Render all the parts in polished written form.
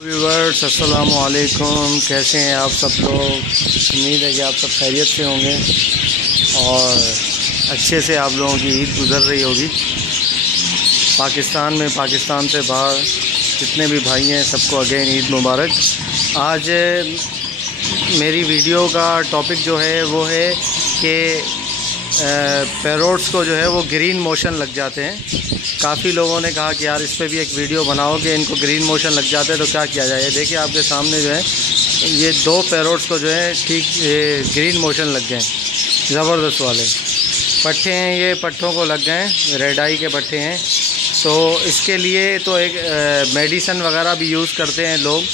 Viewers अस्सलाम वालेकुम, कैसे हैं आप सब लोग। उम्मीद है कि आप सब खैरियत से होंगे और अच्छे से आप लोगों की ईद गुज़र रही होगी। पाकिस्तान में, पाकिस्तान से बाहर जितने भी भाई हैं सबको अगेन ईद मुबारक। आज मेरी वीडियो का टॉपिक जो है वो है कि पैरोट्स को जो है वो ग्रीन मोशन लग जाते हैं। काफ़ी लोगों ने कहा कि यार इस पर भी एक वीडियो बनाओ कि इनको ग्रीन मोशन लग जाते हैं तो क्या किया जाए। देखिए आपके सामने जो है ये दो पैरोट्स को जो है ठीक ग्रीन मोशन लग गए, ज़बरदस्त वाले पट्टे हैं। ये पट्टों को लग गए, रेड आई के पट्टे हैं। तो इसके लिए तो एक मेडिसन वगैरह भी यूज़ करते हैं लोग।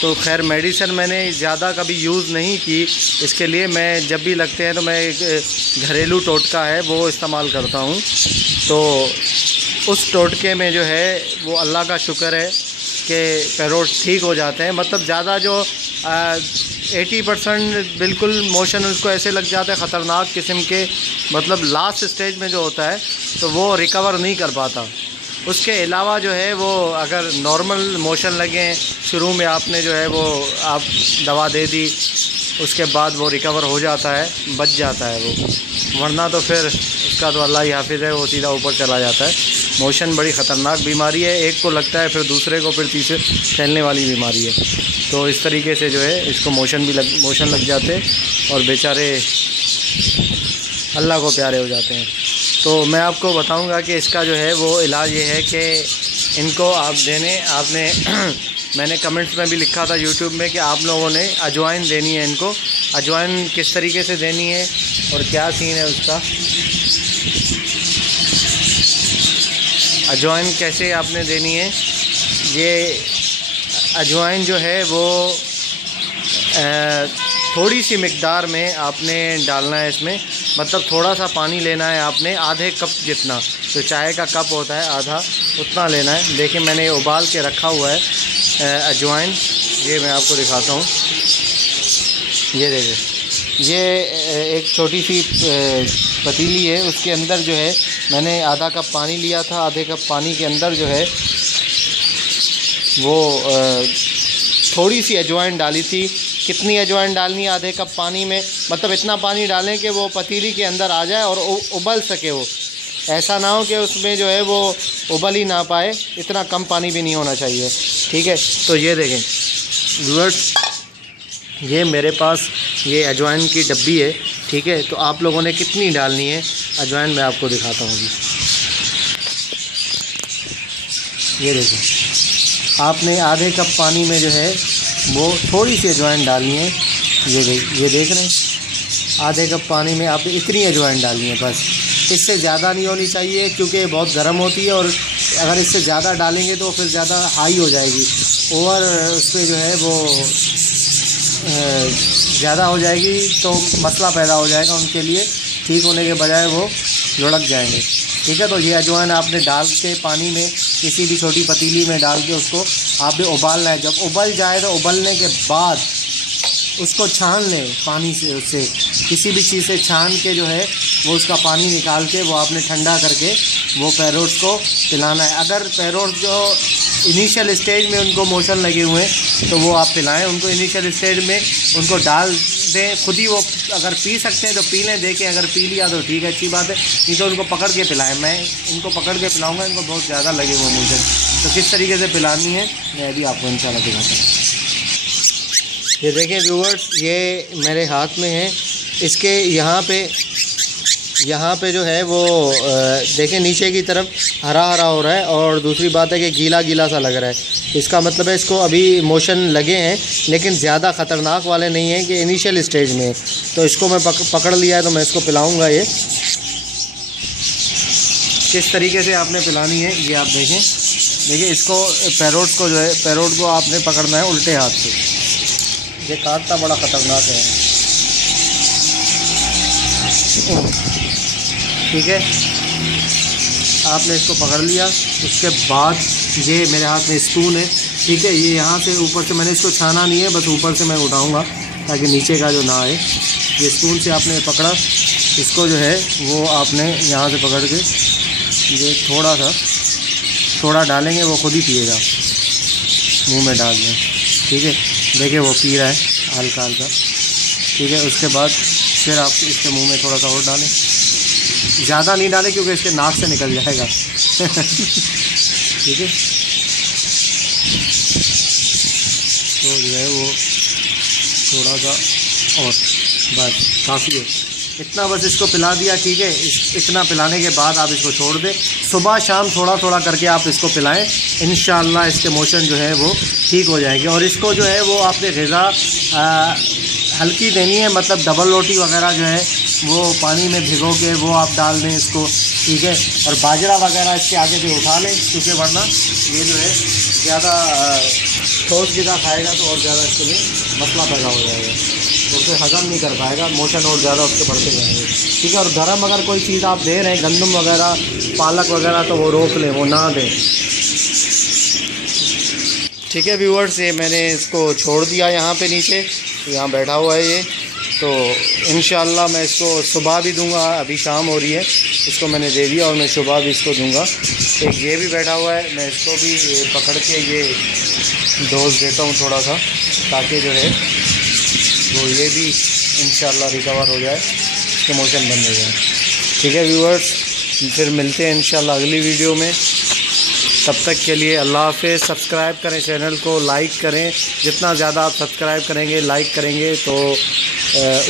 तो खैर मेडिसन मैंने ज़्यादा कभी यूज़ नहीं की इसके लिए। मैं जब भी लगते हैं तो मैं एक घरेलू टोटका है वो इस्तेमाल करता हूँ। तो उस टोटके में जो है वो अल्लाह का शुक्र है कि पैरोट्स ठीक हो जाते हैं। मतलब ज़्यादा जो 80% बिल्कुल मोशन उसको ऐसे लग जाते हैं ख़तरनाक किस्म के, मतलब लास्ट स्टेज में जो होता है तो वो रिकवर नहीं कर पाता। उसके अलावा जो है वो अगर नॉर्मल मोशन लगे, शुरू में आपने जो है वो आप दवा दे दी, उसके बाद वो रिकवर हो जाता है, बच जाता है वो। वरना तो फिर उसका तो अल्लाह ही हाफिज़ है, वो सीधा ऊपर चला जाता है। मोशन बड़ी ख़तरनाक बीमारी है, एक को लगता है फिर दूसरे को, फिर तीसरे फैलने वाली बीमारी है। तो इस तरीके से जो है इसको मोशन लग जाते हैं और बेचारे अल्लाह को प्यारे हो जाते हैं। तो मैं आपको बताऊंगा कि इसका जो है वो इलाज ये है कि इनको आपने मैंने कमेंट्स में भी लिखा था यूट्यूब में कि आप लोगों ने अजवाइन देनी है इनको। अजवाइन किस तरीके से देनी है और क्या सीन है उसका, अजवाइन कैसे आपने देनी है। ये अजवाइन जो है वो थोड़ी सी मिक़दार में आपने डालना है इसमें। मतलब थोड़ा सा पानी लेना है आपने, आधे कप जितना, तो चाय का कप होता है आधा, उतना लेना है। देखिए मैंने ये उबाल के रखा हुआ है अजवाइन, ये मैं आपको दिखाता हूँ। ये देखिए, ये एक छोटी सी पतीली है, उसके अंदर जो है मैंने आधा कप पानी लिया था। आधे कप पानी के अंदर जो है वो थोड़ी सी अजवाइन डाली थी। कितनी अजवाइन डालनी है आधे कप पानी में, मतलब इतना पानी डालें कि वो पतीली के अंदर आ जाए और उबल सके। वो ऐसा ना हो कि उसमें जो है वो उबल ही ना पाए, इतना कम पानी भी नहीं होना चाहिए, ठीक है। तो ये देखें व्यूअर्स, ये मेरे पास ये अजवाइन की डब्बी है, ठीक है। तो आप लोगों ने कितनी डालनी है अजवाइन मैं आपको दिखाता हूँ अभी। ये देखें, आपने आधे कप पानी में जो है वो थोड़ी सी अजवाइन डालनी है। ये देख रहे हैं, आधे कप पानी में आपने इतनी अजवाइन डालनी है बस। इससे ज़्यादा नहीं होनी चाहिए क्योंकि बहुत गर्म होती है, और अगर इससे ज़्यादा डालेंगे तो फिर ज़्यादा हाई हो जाएगी, ओवर उस पर जो है वो ज़्यादा हो जाएगी तो मसला पैदा हो जाएगा उनके लिए। ठीक होने के बजाय वो लुढ़क जाएंगे, ठीक है। तो ये अजवाइन आपने डाल के पानी में किसी भी छोटी पतीली में डाल के उसको आपने उबालना है। जब उबल जाए तो उबलने के बाद उसको छान लें पानी से, उससे किसी भी चीज़ से छान के जो है वो उसका पानी निकाल के वो आपने ठंडा करके वो पैरोट्स को पिलाना है। अगर पैरोट्स जो इनिशियल स्टेज में उनको मोशन लगे हुए हैं तो वो आप पिलाएं उनको। इनिशियल स्टेज में उनको डाल दें, खुद ही वो अगर पी सकते हैं तो पी लें, देखें अगर पी लिया तो ठीक है, अच्छी बात है, नहीं तो उनको पकड़ के पिलाएं। मैं इनको पकड़ के पिलाऊंगा, इनको बहुत ज़्यादा लगे हुए मोशन। तो किस तरीके से पिलानी है मैं अभी आपको इंशाल्लाह दिखाता हूँ। ये देखें व्यूअर्स, ये मेरे हाथ में है। इसके यहाँ पे जो है वो देखें नीचे की तरफ हरा हरा हो रहा है, और दूसरी बात है कि गीला गीला सा लग रहा है। इसका मतलब है इसको अभी मोशन लगे हैं लेकिन ज़्यादा ख़तरनाक वाले नहीं हैं कि इनिशियल स्टेज में। तो इसको मैं पकड़ लिया है तो मैं इसको पिलाऊंगा। ये किस तरीके से आपने पिलानी है ये आप देखें। देखिए इसको पैरोट को जो है, पैरोट को आपने पकड़ना है उल्टे हाथ से। ये काटता बड़ा ख़तरनाक है, ठीक है। आपने इसको पकड़ लिया, उसके बाद ये मेरे हाथ में स्पून है, ठीक है। ये यहाँ से ऊपर से मैंने इसको छाना नहीं है, बस ऊपर से मैं उठाऊँगा ताकि नीचे का जो ना आए। ये स्पून से आपने पकड़ा, इसको जो है वो आपने यहाँ से पकड़ के ये थोड़ा डालेंगे, वो खुद ही पिएगा। मुंह में डाल दें। ठीक है, देखिए वो पी रहा है हल्का हल्का। ठीक है, उसके बाद फिर आप इसके मुंह में थोड़ा सा और डालें, ज़्यादा नहीं डालें क्योंकि इसके नाक से निकल जाएगा। ठीक है, तो जो है वो थोड़ा सा और बस काफ़ी है, इतना बस इसको पिला दिया। ठीक है, इतना पिलाने के बाद आप इसको छोड़ दें, सुबह शाम थोड़ा थोड़ा करके आप इसको पिलाएं, इंशाअल्लाह इसके मोशन जो है वो ठीक हो जाएंगे। और इसको जो है वो आपने ग़िज़ा हल्की देनी है, मतलब डबल रोटी वगैरह जो है वो पानी में भिगो के वो आप डाल दें इसको। ठीक है, और बाजरा वगैरह इसके आगे से उठा लें, क्योंकि वरना ये जो है ज़्यादा ठोस ग़िज़ा खाएगा तो और ज़्यादा इसके लिए मसला पैदा हो जाएगा, तो उसे हज़म नहीं कर पाएगा, मोशन और ज़्यादा उसके बढ़ते जाएंगे। ठीक है, और गर्म अगर कोई चीज़ आप दे रहे हैं, गंदम वगैरह, पालक वगैरह, तो वो रोक लें, वो ना दें। ठीक है व्यूअर्स, ये मैंने इसको छोड़ दिया यहाँ पे नीचे, यहाँ बैठा हुआ है ये, तो इंशाअल्लाह मैं इसको सुबह भी दूंगा, अभी शाम हो रही है, इसको मैंने दे दिया और मैं सुबह भी इसको दूंगा। एक ये भी बैठा हुआ है, मैं इसको भी पकड़ के ये डोज देता हूँ थोड़ा सा, ताकि जो है वो ये भी इंशाअल्लाह रिकवर हो जाए, इसके मोशन बंद हो जाए। ठीक है व्यूअर्स, फिर मिलते हैं इंशाअल्लाह अगली वीडियो में, तब तक के लिए अल्लाह हाफ़िज़। सब्सक्राइब करें चैनल को, लाइक करें, जितना ज़्यादा आप सब्सक्राइब करेंगे, लाइक करेंगे तो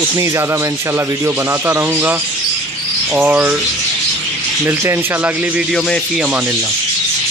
उतनी ज़्यादा मैं इंशाअल्लाह वीडियो बनाता रहूँगा। और मिलते हैं इंशाअल्लाह अगली वीडियो में। फ़ी अमानिल्लाह।